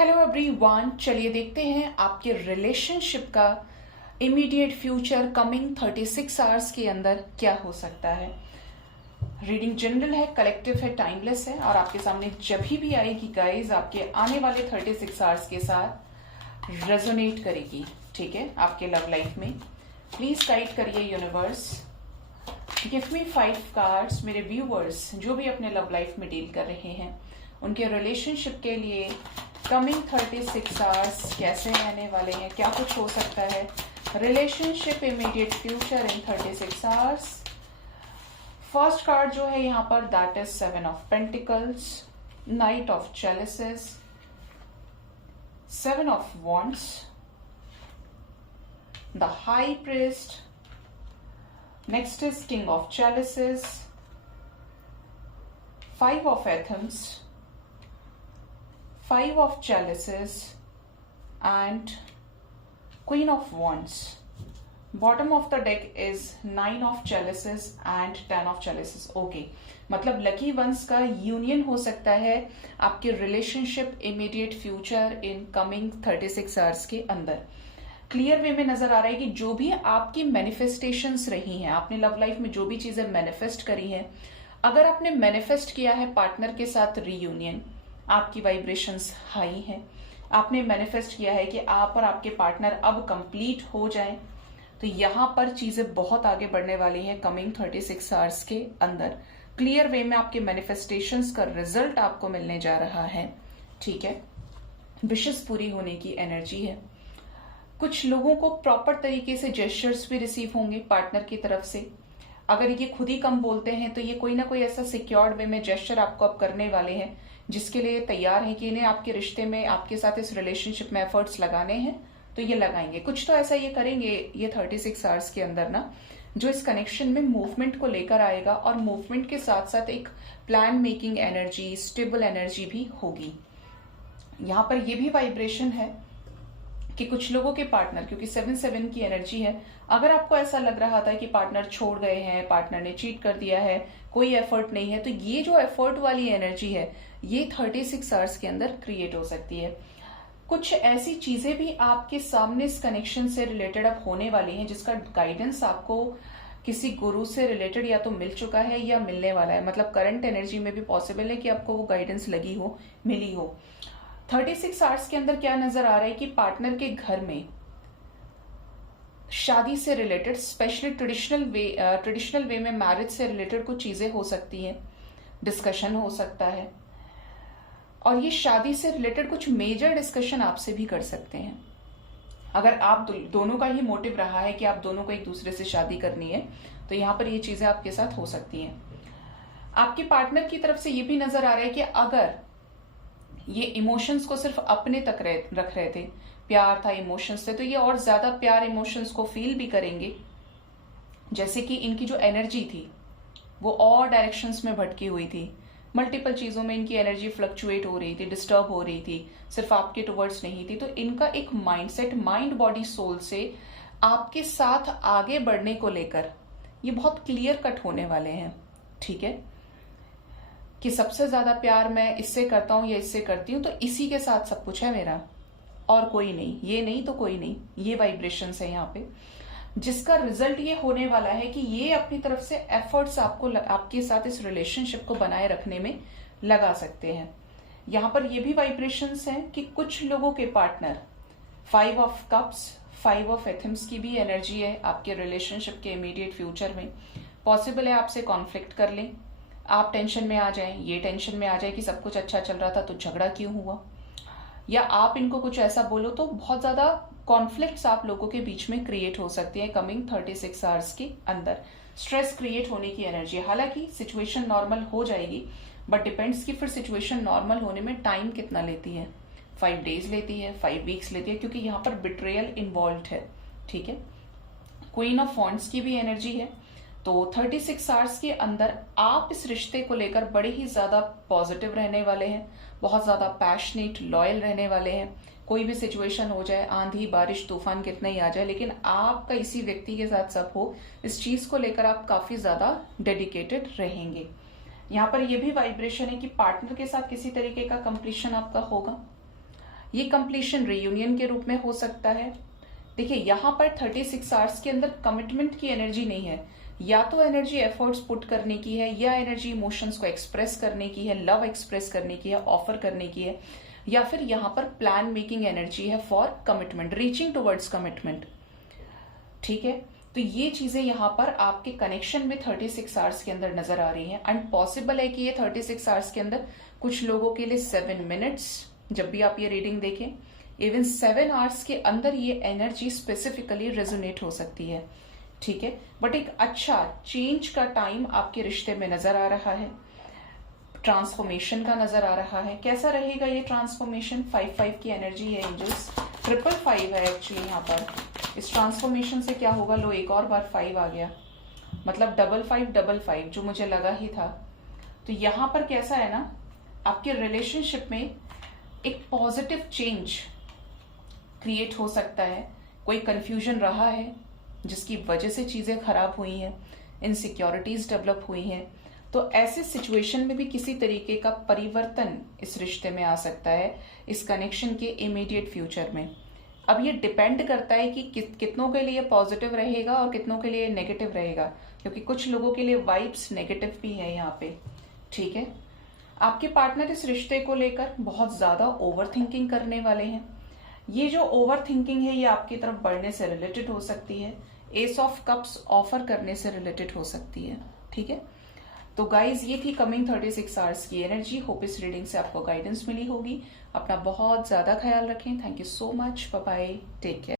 Hello everyone, चलिए देखते हैं आपके रिलेशनशिप का इमीडिएट फ्यूचर कमिंग 36 आवर्स के अंदर क्या हो सकता है। रीडिंग जनरल है, कलेक्टिव है, टाइमलेस है और आपके सामने जब भी आएगी गाइज आपके आने वाले 36 आवर्स के साथ रेजोनेट करेगी। ठीक है, आपके लव लाइफ में प्लीज गाइड करिए यूनिवर्स। गिव मी 5 कार्ड्स मेरे व्यूवर्स जो भी अपने लव लाइफ में डील कर रहे हैं उनके रिलेशनशिप के लिए कमिंग 36 आवर्स कैसे रहने वाले हैं, क्या कुछ हो सकता है। Relationship immediate future in 36 hours. First card जो है यहाँ पर that is 7 of pentacles, knight of chalices, 7 of wands, the high priest, next is king of chalices, 5 of athames, 5 of chalices and queen of wands. Bottom of the deck is 9 of chalices and 10 of chalices. Okay, मतलब lucky ones का union हो सकता है आपके relationship immediate future in coming 36 hours के अंदर। Clear way में नजर आ रहा है कि जो भी आपकी मैनिफेस्टेशंस रही हैं, आपने लव लाइफ में जो भी चीजें मैनिफेस्ट करी हैं, अगर आपने मैनिफेस्ट किया है पार्टनर के साथ रीयूनियन, आपकी वाइब्रेशंस हाई हैं, आपने मैनिफेस्ट किया है कि आप और आपके पार्टनर अब कंप्लीट हो जाएं, तो यहां पर चीजें बहुत आगे बढ़ने वाली हैं कमिंग 36 आवर्स के अंदर। क्लियर वे में आपके मैनिफेस्टेशंस का रिजल्ट आपको मिलने जा रहा है। ठीक है, विशेष पूरी होने की एनर्जी है। कुछ लोगों को प्रॉपर तरीके से जेस्चर्स भी रिसीव होंगे पार्टनर की तरफ से। अगर ये खुद ही कम बोलते हैं तो ये कोई ना कोई ऐसा सिक्योर्ड वे में जेस्चर आपको अब करने वाले हैं जिसके लिए तैयार हैं कि इन्हें आपके रिश्ते में, आपके साथ इस रिलेशनशिप में एफर्ट्स लगाने हैं तो ये लगाएंगे। कुछ तो ऐसा ये करेंगे ये 36 आवर्स के अंदर ना, जो इस कनेक्शन में मूवमेंट को लेकर आएगा और मूवमेंट के साथ साथ एक plan making energy, stable energy भी होगी। यहां पर ये भी वाइब्रेशन है कि कुछ लोगों के पार्टनर, क्योंकि 7-7 की एनर्जी है, अगर आपको ऐसा लग रहा था कि पार्टनर छोड़ गए हैं, पार्टनर ने चीट कर दिया है, कोई एफर्ट नहीं है, तो ये जो एफर्ट वाली एनर्जी है ये 36 आवर्स के अंदर क्रिएट हो सकती है। कुछ ऐसी चीजें भी आपके सामने इस कनेक्शन से रिलेटेड अब होने वाली हैं जिसका गाइडेंस आपको किसी गुरु से रिलेटेड या तो मिल चुका है या मिलने वाला है। मतलब करंट एनर्जी में भी पॉसिबल है कि आपको वो गाइडेंस लगी हो, मिली हो। 36 आवर्स के अंदर क्या नजर आ रहा है कि पार्टनर के घर में शादी से रिलेटेड, स्पेशली ट्रेडिशनल वे में मैरिज से रिलेटेड कुछ चीजें हो सकती हैं, डिस्कशन हो सकता है और ये शादी से रिलेटेड कुछ मेजर डिस्कशन आपसे भी कर सकते हैं। अगर आप दोनों का ही मोटिव रहा है कि आप दोनों को एक दूसरे से शादी करनी है तो यहां पर ये चीजें आपके साथ हो सकती हैं। आपके पार्टनर की तरफ से ये भी नजर आ रहा है कि अगर ये इमोशंस को सिर्फ अपने तक रख रहे थे, प्यार था, इमोशंस थे, तो ये और ज्यादा प्यार इमोशंस को फील भी करेंगे। जैसे कि इनकी जो एनर्जी थी वो और डायरेक्शंस में भटकी हुई थी, मल्टीपल चीजों में इनकी एनर्जी फ्लक्चुएट हो रही थी, डिस्टर्ब हो रही थी, सिर्फ आपके टुवर्ड्स नहीं थी। तो इनका एक माइंडसेट, माइंड बॉडी सोल से आपके साथ आगे बढ़ने को लेकर ये बहुत क्लियर कट होने वाले हैं। ठीक है, कि सबसे ज्यादा प्यार मैं इससे करता हूं या इससे करती हूं तो इसी के साथ सब कुछ है मेरा और कोई नहीं, ये नहीं तो कोई नहीं, ये वाइब्रेशंस है यहाँ पे, जिसका रिजल्ट ये होने वाला है कि ये अपनी तरफ से एफर्ट्स आपके साथ इस रिलेशनशिप को बनाए रखने में लगा सकते हैं। यहां पर ये भी वाइब्रेशंस हैं कि कुछ लोगों के पार्टनर 5 ऑफ कप्स, 5 ऑफ एथम्स की भी एनर्जी है आपके रिलेशनशिप के इमीडिएट फ्यूचर में। पॉसिबल है आपसे कॉन्फ्लिक्ट कर लें, आप टेंशन में आ जाएं, ये टेंशन में आ जाए कि सब कुछ अच्छा चल रहा था तो झगड़ा क्यों हुआ, या आप इनको कुछ ऐसा बोलो तो बहुत ज्यादा कॉन्फ्लिक्ट्स आप लोगों के बीच में क्रिएट हो सकती है कमिंग 36 आवर्स के अंदर। स्ट्रेस क्रिएट होने की एनर्जी, हालांकि सिचुएशन नॉर्मल हो जाएगी बट डिपेंड्स कि फिर सिचुएशन नॉर्मल होने में टाइम कितना लेती है। 5 डेज लेती है, 5 वीक्स लेती है, क्योंकि यहाँ पर बिट्रेयल इन्वॉल्व है। ठीक है, क्वीन ऑफ वॉन्ड्स की भी एनर्जी है। तो 36 आवर्स के अंदर आप इस रिश्ते को लेकर बड़े ही ज्यादा पॉजिटिव रहने वाले हैं, बहुत ज्यादा पैशनेट, लॉयल रहने वाले हैं। कोई भी सिचुएशन हो जाए, आंधी बारिश तूफान कितना ही आ जाए, लेकिन आपका इसी व्यक्ति के साथ सब हो, इस चीज को लेकर आप काफी ज्यादा डेडिकेटेड रहेंगे। यहाँ पर यह भी वाइब्रेशन है कि पार्टनर के साथ किसी तरीके का कंप्लीशन आपका होगा। ये कंप्लीशन रियूनियन के रूप में हो सकता है। देखिए यहाँ पर 36 आवर्स के अंदर कमिटमेंट की एनर्जी नहीं है, या तो एनर्जी एफर्ट्स पुट करने की है, या एनर्जी इमोशंस को एक्सप्रेस करने की है, लव एक्सप्रेस करने की है, ऑफर करने की है, या फिर यहाँ पर प्लान मेकिंग एनर्जी है for commitment, reaching towards commitment. ठीक है, तो ये चीजें यहाँ पर आपके कनेक्शन में 36 आवर्स के अंदर नजर आ रही हैं। एंड पॉसिबल है कि ये 36 आवर्स के अंदर कुछ लोगों के लिए 7 मिनट्स, जब भी आप ये रीडिंग देखें, इवन 7 आवर्स के अंदर ये एनर्जी स्पेसिफिकली रेजोनेट हो सकती है। ठीक है, बट एक अच्छा चेंज का टाइम आपके रिश्ते में नजर आ रहा है, ट्रांसफॉर्मेशन का नजर आ रहा है। कैसा रहेगा ये ट्रांसफॉर्मेशन? 5-5 की एनर्जी है एंजल्स, 555 है एक्चुअली यहाँ पर। इस ट्रांसफॉर्मेशन से क्या होगा? लो, एक और बार 5 आ गया, मतलब 5555 जो मुझे लगा ही था। तो यहाँ पर कैसा है ना, आपके रिलेशनशिप में एक पॉजिटिव चेंज क्रिएट हो सकता है। कोई कंफ्यूजन रहा है जिसकी वजह से चीजें खराब हुई हैं, इनसिक्योरिटीज डेवलप हुई हैं, तो ऐसे सिचुएशन में भी किसी तरीके का परिवर्तन इस रिश्ते में आ सकता है, इस कनेक्शन के इमीडिएट फ्यूचर में। अब ये डिपेंड करता है कि कितनों के लिए पॉजिटिव रहेगा और कितनों के लिए नेगेटिव रहेगा, क्योंकि कुछ लोगों के लिए वाइब्स नेगेटिव भी है यहाँ पे। ठीक है, आपके पार्टनर इस रिश्ते को लेकर बहुत ज्यादा ओवर थिंकिंग करने वाले हैं। ये जो ओवर थिंकिंग है ये आपकी तरफ बढ़ने से रिलेटेड हो सकती है, एस ऑफ कप्स ऑफर करने से रिलेटेड हो सकती है। ठीक है, तो गाइज ये थी कमिंग 36 आवर्स की एनर्जी। होप इस रीडिंग से आपको गाइडेंस मिली होगी। अपना बहुत ज्यादा ख्याल रखें। Thank you so much, bye bye, take care.